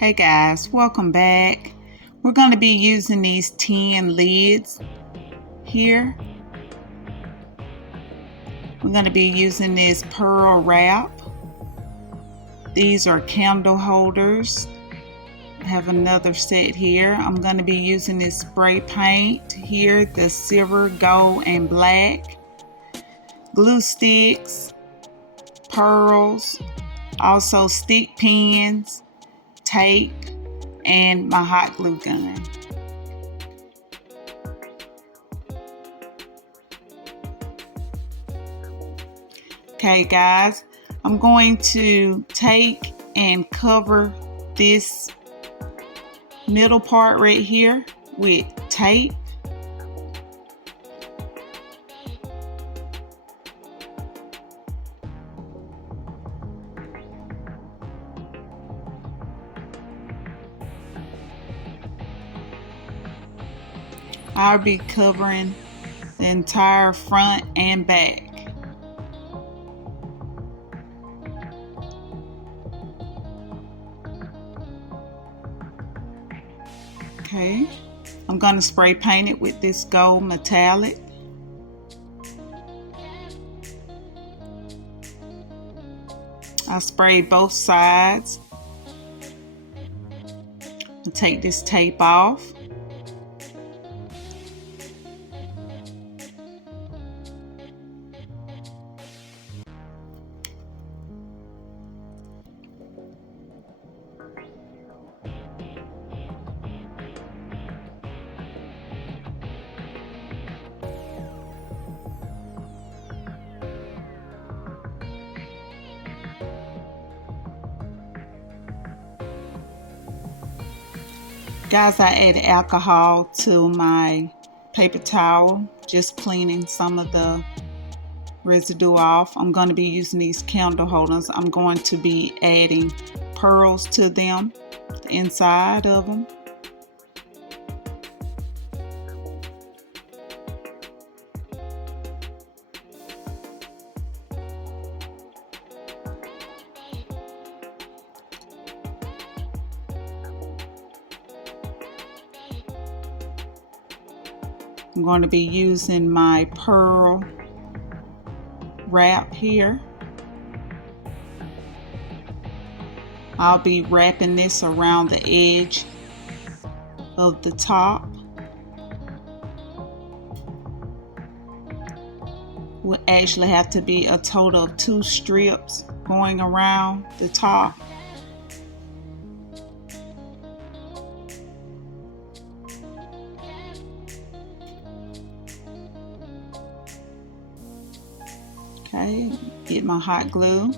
Hey guys, welcome back. We're going to be using these tin lids here. We're going to be using this pearl wrap. These are candle holders. I have another set here. I'm going to be using this spray paint here, the silver, gold, and black. Glue sticks, pearls, also stick pins, tape, and my hot glue gun. Okay guys, I'm going to take and cover this middle part right here with tape. I'll be covering the entire front and back. Okay, I'm going to spray paint it with this gold metallic. I sprayed both sides. I'll take this tape off. Guys, I added alcohol to my paper towel, just cleaning some of the residue off. I'm going to be using these candle holders. I'm going to be adding pearls to them, the inside of them. I'm going to be using my pearl wrap here. I'll be wrapping this around the edge of the top. Will actually have to be a total of 2 strips going around the top. Okay, get my hot glue,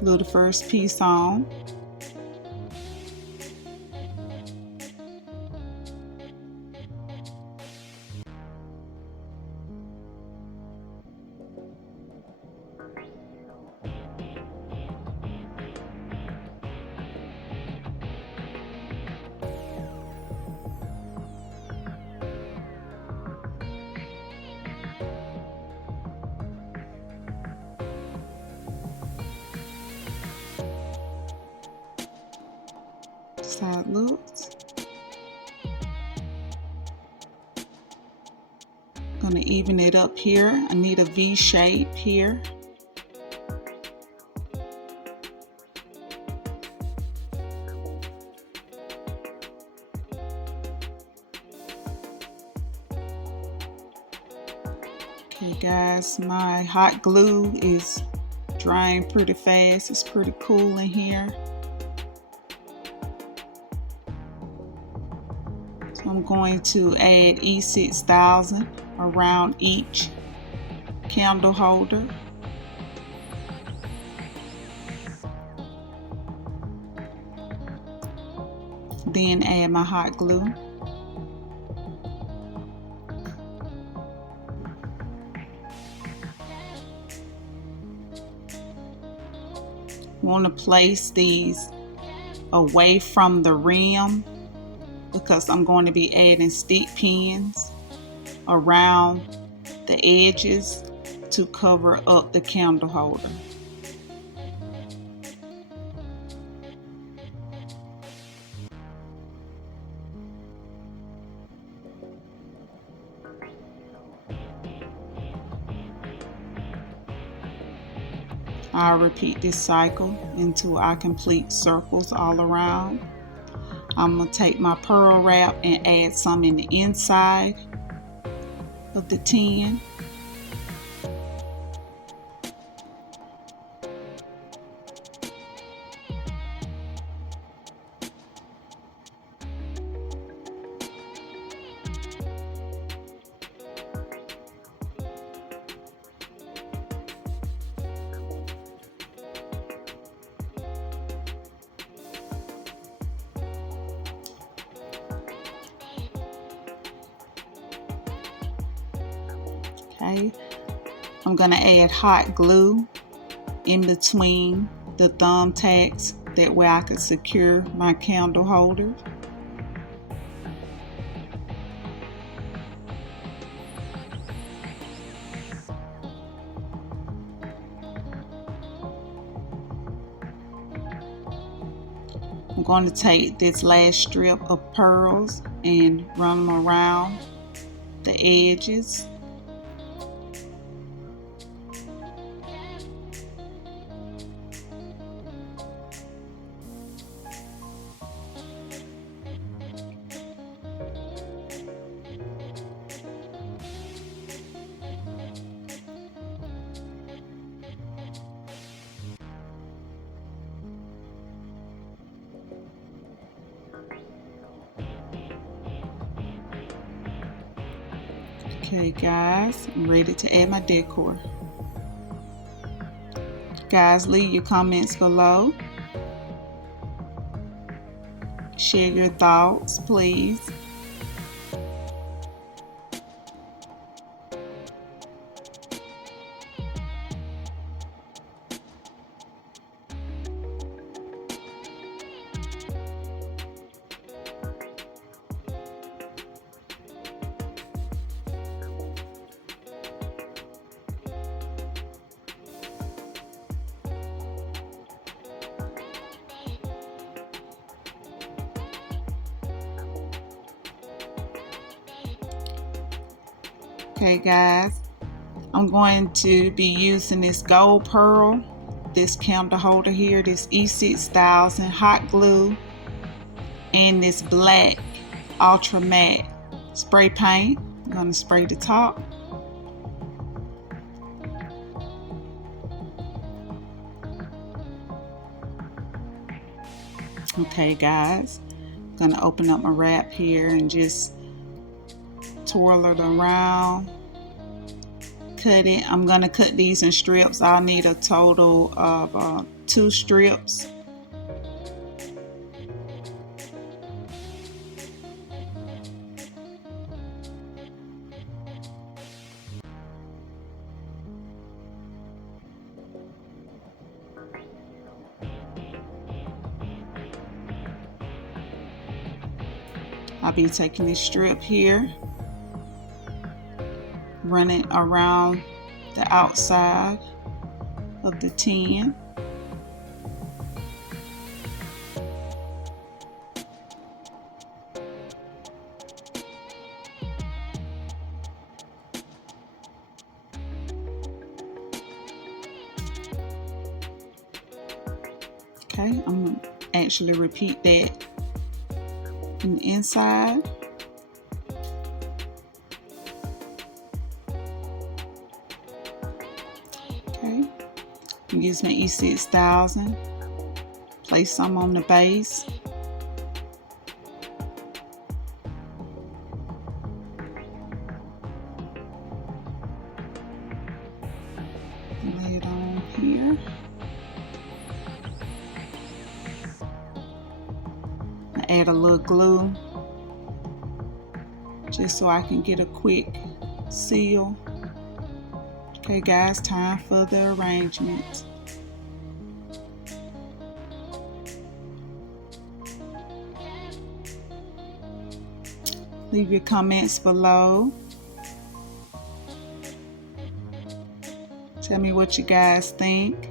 glue the first piece on. That's how it looks. Gonna even it up here. I need a V shape here. Okay guys, my hot glue is drying pretty fast. It's pretty cool in here. So I'm going to add E6000 around each candle holder. Then add my hot glue. Want to place these away from the rim because I'm going to be adding stick pins around the edges to cover up the candle holder. I'll repeat this cycle until I complete circles all around. I'm going to take my pearl wrap and add some in the inside of the tin. Okay, I'm going to add hot glue in between the thumbtacks, that way I can secure my candle holder. I'm going to take this last strip of pearls and run them around the edges. Okay guys, I'm ready to add my decor. Guys, leave your comments below. Share your thoughts, please. Okay guys, I'm going to be using this gold pearl, this candle holder here, this E6000 hot glue, and this black ultra matte spray paint. I'm going to spray the top. Okay guys, I'm going to open up my wrap here and just twirl it around, cut it. I'm going to cut these in strips. I'll need a total of 2 strips. I'll be taking this strip here, run it around the outside of the tin. Okay, I'm going to actually repeat that in the inside. Okay, use my E6000, place some on the base. Lay it on here. Add a little glue just so I can get a quick seal. Okay guys, time for the arrangement. Leave your comments below. Tell me what you guys think.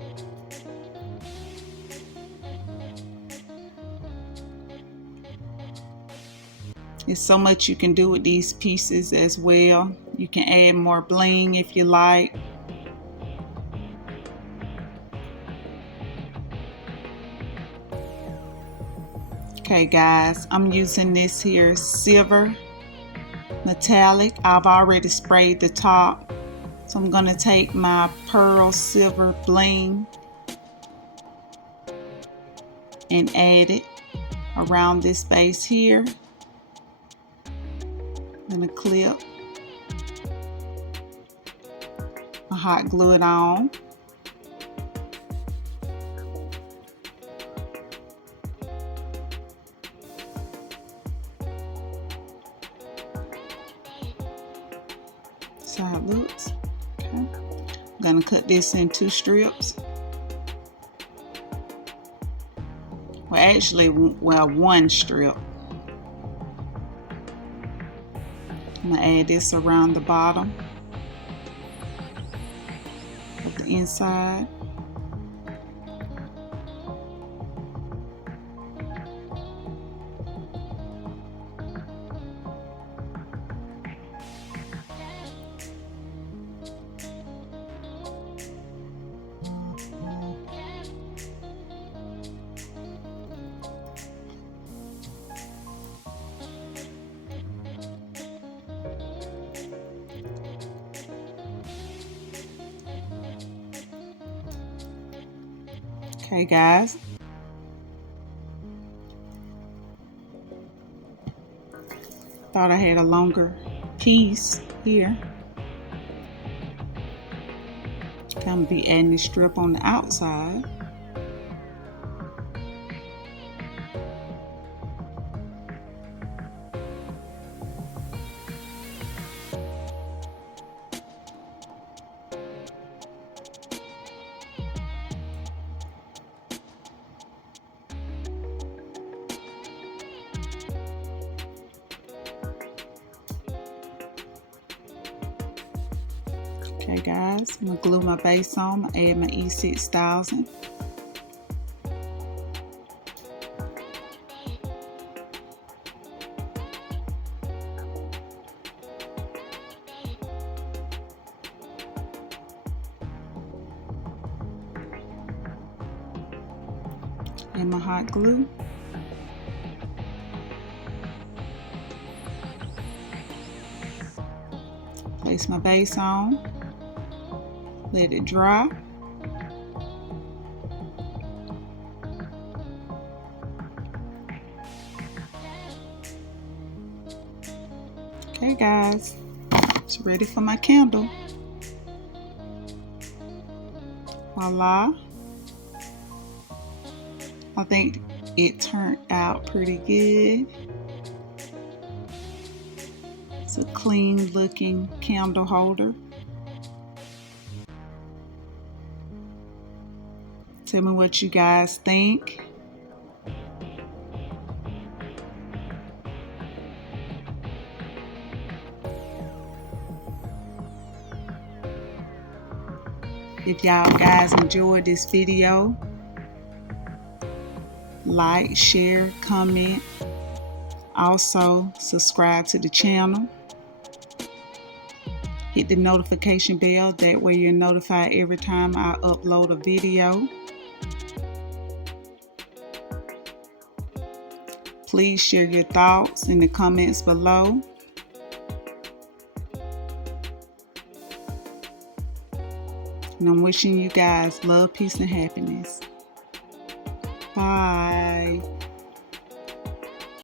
There's so much you can do with these pieces as well. You can add more bling if you like. Okay guys, I'm using this here silver metallic. I've already sprayed the top. So I'm going to take my pearl silver bling and add it around this base here. I'm going to clip. I hot glue it on. That's how it looks. Okay. I'm going to cut this in 2 strips. Well, actually, 1 strip. I'm going to add this around the bottom of the inside. Okay guys, thought I had a longer piece here. I'm gonna be adding this strip on the outside. Okay guys, I'm going to glue my base on, add my E6000. And my hot glue. Place my base on. Let it dry. Okay guys, it's ready for my candle. Voila. I think it turned out pretty good. It's a clean looking candle holder. Tell me what you guys think. If y'all guys enjoyed this video, like, share, comment. Also, subscribe to the channel. Hit the notification bell, that way you're notified every time I upload a video. Please share your thoughts in the comments below. And I'm wishing you guys love, peace, and happiness. Bye.